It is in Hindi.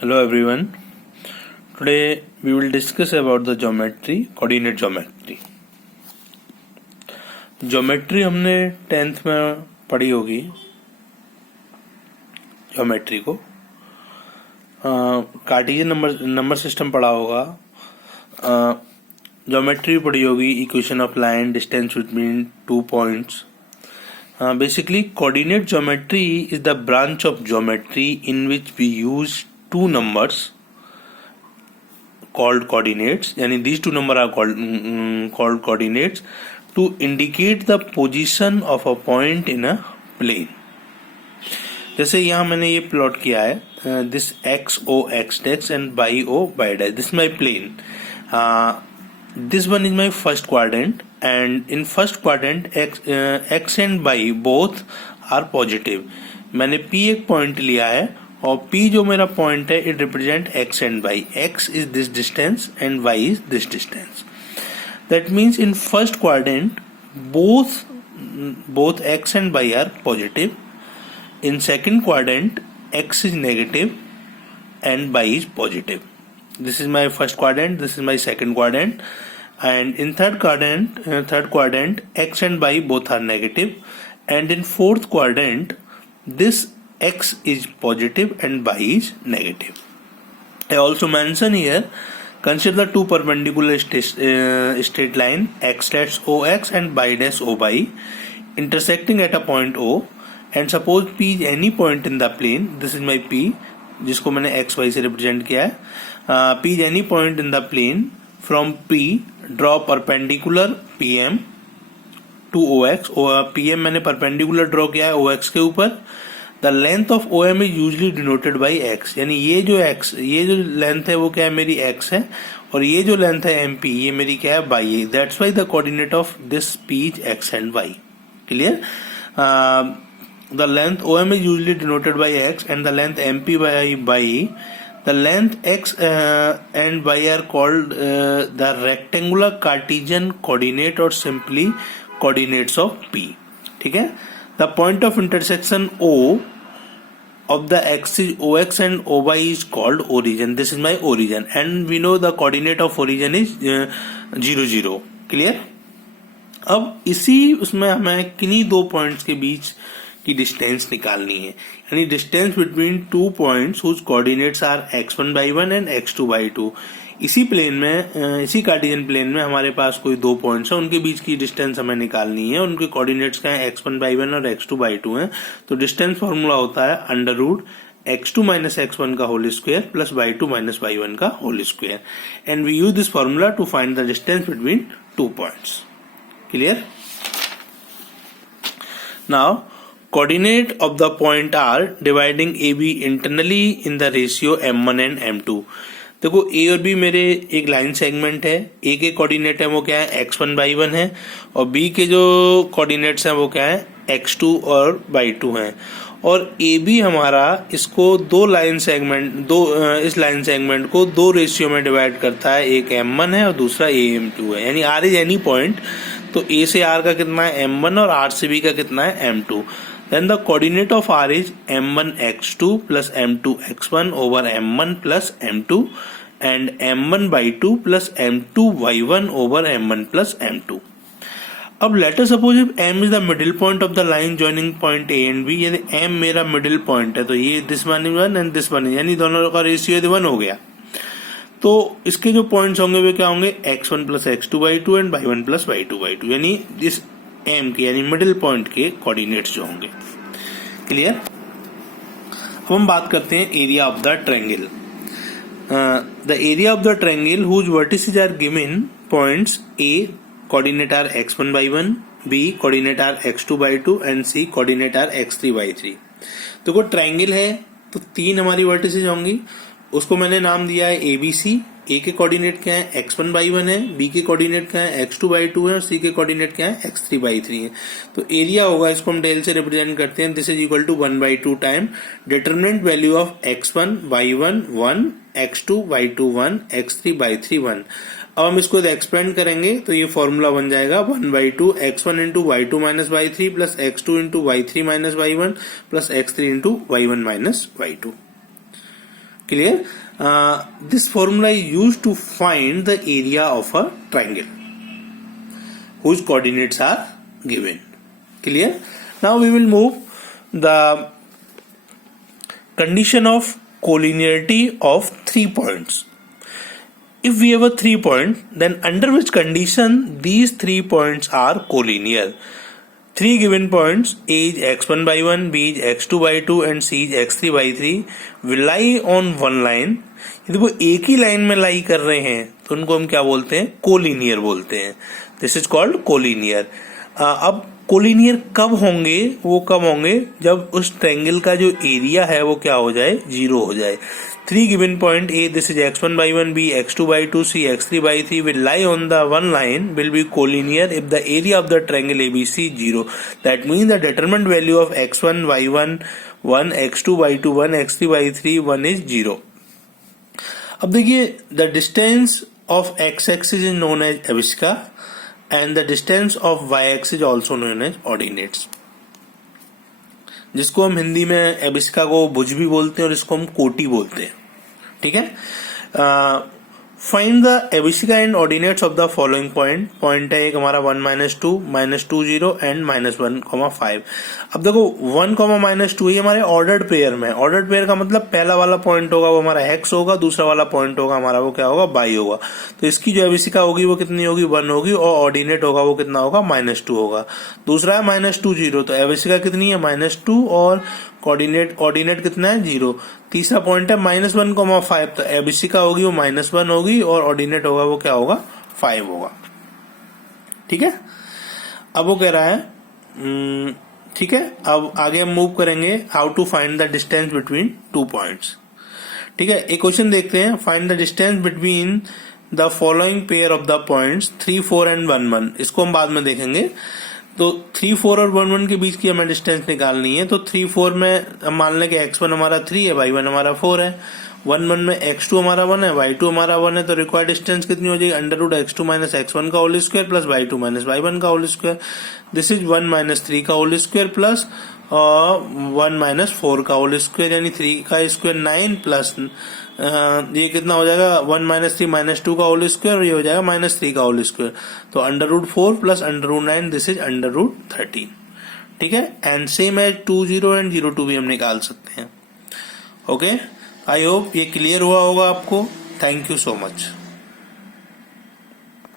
Hello everyone. Today we will discuss about the geometry, coordinate geometry. Geometry हमने 10th में पढ़ी होगी. Geometry को कार्टेशियन नंबर सिस्टम पढ़ा होगा. Geometry पढ़ी होगी, equation of line, distance between 2 points. Basically, coordinate geometry is the branch of geometry in which we use two numbers called coordinates, यानी these two numbers are called coordinates to indicate the position of a point in a plane. जैसे यहाँ मैंने ये प्लॉट किया है, this x o x dash and y o y dash. This is my plane. This one is my first quadrant, and in first quadrant x and y both are positive. मैंने p एक पॉइंट लिया है और P जो मेरा पॉइंट है it represent x and y. x is this distance and y is this distance. That means in first quadrant both x and y are positive. In second quadrant x is negative and y is positive. This is my first quadrant, this is my second quadrant, and in third quadrant x and y both are negative, and in fourth quadrant this x is positive and y is negative. I also mention here, consider the two perpendicular straight line x dash ox and y dash oy intersecting at a point O, and suppose P is any point in the plane. This is my P जिसको मैंने x y से रिप्रेजेंट किया है. P is any point in the plane. From P draw perpendicular PM to OX. PM मैंने perpendicular ड्रॉ किया है OX के ऊपर. The length of OM is usually denoted by x. यानी ये जो लेंथ है वो क्या है, मेरी x है, और ये जो लेंथ है MP ये मेरी क्या है, y है. That's why the coordinate of this P is x and y. Clear? The length OM is usually denoted by x and the length MP by y. The length x and y are called the rectangular Cartesian coordinate or simply coordinates of P. ठीक है. The point of intersection O of the axis OX and OY is called origin. This is my origin, and we know the coordinate of origin is 0 0. Clear? अब इसी उसमें हमें किन्हीं दो पॉइंट्स के बीच की डिस्टेंस निकालनी है, यानी distance between two points whose coordinates are x1 by 1 and x2 by 2. इसी प्लेन में, इसी कार्टेशियन प्लेन में हमारे पास कोई दो पॉइंट्स हैं, उनके बीच की डिस्टेंस हमें निकालनी है. उनके कोऑर्डिनेट्स क्या है, x1 by 1 और x2 by 2 हैं. तो डिस्टेंस फॉर्मूला होता है under root x2 minus x1 का whole square plus y2 minus y1 का whole square, and we use this formula to find the distance between two points. Clear? Now coordinate of the point are dividing AB internally in the ratio m1 and m2. देखो A और B मेरे एक लाइन सेगमेंट है. A के कोऑर्डिनेट है वो क्या है, x1 by 1 है, और B के जो कोऑर्डिनेट्स हैं वो क्या है, x2 और by 2 हैं. और AB हमारा इसको इस लाइन सेगमेंट को दो रेशियो में डिवाइड करता है. एक m1 है और दूसरा m2 है, यानी R इज एनी पॉइंट. तो A से R का कितना है, m1, और R से B का कितना है, m2. Then the coordinate of R is m1 x2 plus m2 x1 over m1 plus m2 and m1 by 2 plus m2 y1 over m1 plus m2. अब let us suppose if m is the middle point of the line joining point A and B, यदि m मेरा मिडिल पॉइंट है तो ये this one is 1 and this one is, यानी दोनों का रेशियो यदि 1 हो गया, तो इसके जो पॉइंट्स होंगे वे क्या होंगे, x1 plus x2 by 2 and y1 plus y2 by 2, यानी इस m के यानी मिडिल पॉइंट के कोऑर्डिनेट्स जो होंगे. क्लियर? अब हम बात करते हैं area of the triangle. The area of the triangle whose vertices are given points A coordinate are x1 by 1, B coordinate are x2 by 2 and C coordinate are x3 by 3. तो कोई ट्रायंगल है तो तीन हमारी वर्टिसेस होंगी. उसको मैंने नाम दिया है ABC. A के कोऑर्डिनेट क्या है, x1 by 1 है, B के कोऑर्डिनेट क्या है, x2 by 2 है, और C के कोऑर्डिनेट क्या है, x3 by 3 है. तो एरिया होगा, इसको हम डेल से रिप्रेजेंट करते हैं. This is equal to 1 by 2 time determinant value of x1 y1 1, x2 y2 1, x3 by 3 1. अब हम इसको एक्सपेंड करेंगे तो ये फॉर्मूला बन जाएगा 1 by 2 x1 into y2 minus y3 plus x2 into y3 minus y1 plus x3 into y1 minus y2. Clear? This formula is used to find the area of a triangle whose coordinates are given. Clear? Now we will move the condition of collinearity of 3 points. If we have a 3 point, then under which condition these 3 points are collinear? 3 given points, A is x1 by 1, B is x2 by 2 and C is x3 by 3 will lie on one line. यदि वो एक ही लाइन में लाई कर रहे हैं तो उनको हम क्या बोलते हैं? कोलिनियर बोलते हैं. This is called collinear. अब कोलिनियर कब होंगे? वो कब होंगे? जब उस ट्रायंगल का जो एरिया है वो क्या हो जाए? 0 हो जाए. 3 given point A, this is x1 by 1, B x2 by 2, C x3 by 3 will lie on the one line, will be collinear if the area of the triangle ABC is 0. That means the determinant value of x1 y1 1, x2 by 2 1, x3 by 3 1 is 0. अब देखिए, the distance of x-axis is known as abscissa and the distance of y-axis is also known as ordinates, जिसको हम हिंदी में एबिस्का को भुज भी बोलते हैं और इसको हम कोटी बोलते हैं. ठीक है? Find the abscissa and ordinates of the following point. Point है एक हमारा 1 -2 -2 0 एंड -1, 5. अब देखो 1, -2 ये हमारे ऑर्डर्ड पेयर में. ऑर्डर्ड पेयर का मतलब पहला वाला पॉइंट होगा वो हमारा x होगा, दूसरा वाला पॉइंट होगा हमारा वो क्या होगा? y होगा. तो इसकी जो एबिस्का होगी वो कितनी होगी? 1 होगी और ऑर्डिनेट होगा वो कितना होगा? -2 होगा. दूसरा है -2 0, तो एबिस्का कितनी है? -2 और ऑर्डिनेट कितना है? 0. तीसरा पॉइंट है -1, 5, तो एबिस्का होगी वो -1 होगी और ऑर्डिनेट होगा वो क्या होगा? 5 होगा. ठीक है? अब वो कह रहा है ठीक है, अब आगे हम मूव करेंगे how to find the distance between 2 points. ठीक है, एक क्वेश्चन देखते हैं. Find the distance between the following pair of the points 3, 4 and 1, 1. इसको हम बाद में देखेंगे. तो 3, 4 और 1, 1 के बीच की हमें डिस्टेंस निकालनी है. तो 3, 4 में हम मान लें कि x1 हमारा 3 है, y1 हमारा 4 है. 1, 1 में x2 हमारा 1 है, y2 हमारा 1 है. तो रिक्वायर्ड डिस्टेंस कितनी हो जाएगी? √x2 - x1 का whole square plus y2 - y1 का होल स्क्वायर. दिस इज 1 - 3 का होल स्क्वायर प्लस 1 - 4 का होल स्क्वायर, यानी 3 का स्क्वायर 9 प्लस ये कितना हो जाएगा? 1 - 3 - 2 का होल स्क्वायर और ये हो जाएगा -3 का होल स्क्वायर. तो √4 प्लस √9, दिस इज √13. ठीक है? एंड सेम एज 2 0 एंड 0 2 भी हम निकाल सकते हैं. ओके, आई होप ये क्लियर हुआ होगा आपको. Thank you so much.